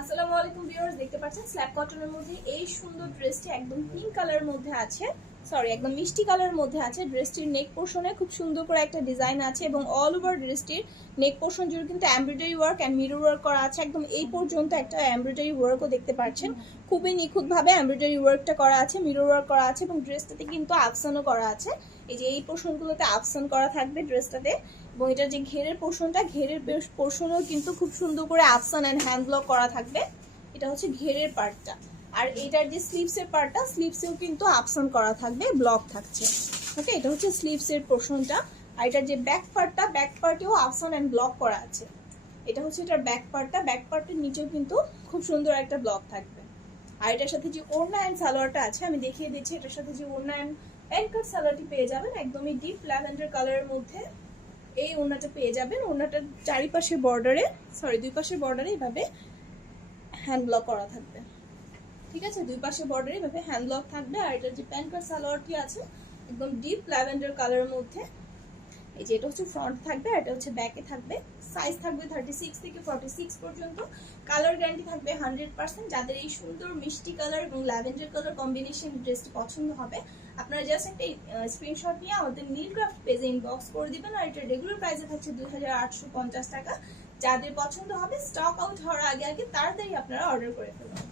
আসসালামু আলাইকুম ভিউয়ার্স, দেখতে পাচ্ছেন স্ল্যাব কটনের মধ্যে এই সুন্দর ড্রেসটি একদম পিঙ্ক কালারের মধ্যে আছে, একদম মিষ্টি কালারের মধ্যে আছে। ড্রেসটির নেক পোর্শনে খুব সুন্দর করে একটা ডিজাইন আছে এবং অল ওভার ড্রেসটির নেক পোর্শন জুড়ে কিন্তু embroidery work and mirror work করা আছে। একদম এই পর্যন্ত একটা এমব্রয়ডারি ওয়ার্কও দেখতে পাচ্ছেন, খুবই নিখুঁতভাবে এমব্রয়ডারি ওয়ার্কটা করা আছে, মিরর ওয়ার্ক করা আছে এবং ড্রেসটাতে কিন্তু আফসানও করা আছে। এই যে এই পোর্শনগুলোতে আফসান করা থাকবে ড্রেসটাতে, এবং এটার যে ঘেরের পোর্শনটা, ঘেরের পোর্শনও কিন্তু খুব সুন্দর করে আফসান এন্ড হ্যান্ড ব্লক করা থাকবে। এটা হচ্ছে ঘেরের পার্টটা। আর এটার যে স্লিভসের পার্টটা, স্লিভসেও কিন্তু আফসান করা থাকবে, ব্লক থাকছে। ওকে, এটা হচ্ছে স্লিভসের পোর্শনটা। আর এটার যে ব্যাক পার্টটা, ব্যাক পার্টেও আফসান এন্ড ব্লক করা আছে। এটা হচ্ছে এটার ব্যাক পার্টটা, ব্যাক পার্টের নিচেও কিন্তু খুব সুন্দর একটা ব্লক থাকবে। আর এটার সাথে যে ওড়না এন্ড সালোয়ারটা আছে আমি দেখিয়ে দিচ্ছি। এটার সাথে যে ওড়না এন্ড প্যান্ট সালোয়ারটি পেয়ে যাবেন একদমই ডিপ ল্যাভেন্ডার কালারের মধ্যে। এই ওড়নাটা পেয়ে যাবেন। ওড়নাটার চারিপাশে বর্ডারে, দুই পাশের বর্ডারে এভাবে হ্যান্ড ব্লক করা থাকবে। ঠিক আছে, দুই পাশে বর্ডারে এভাবে হ্যান্ড ব্লক থাকবে। আর এটা যে প্যান্ট সালোয়ারটি আছে একদম ডিপ ল্যাভেন্ডার কালারের মধ্যে। এই যে এটা হচ্ছে ফ্রন্ট থাকবে, আর এটা হচ্ছে ব্যাকে থাকবে। সাইজ থাকবে 36 থেকে 46 পর্যন্ত। কালার গ্যারান্টি থাকবে 100%। যাদের এই সুন্দর মিষ্টি কালার এবং ল্যাভেন্ডার কালার কম্বিনেশন ড্রেসটি পছন্দ হবে, আপনারা জাস্ট একটা স্ক্রিনশট নিয়ে আমাদের নীলক্রাফট পেজে ইনবক্স করে দিবেন। আর এটা রেগুলার প্রাইসে থাকছে 2850 টাকা। যাদের পছন্দ হবে স্টক আউট হওয়ার আগে আগে তাড়াতাড়ি আপনারা অর্ডার করে ফেলুন।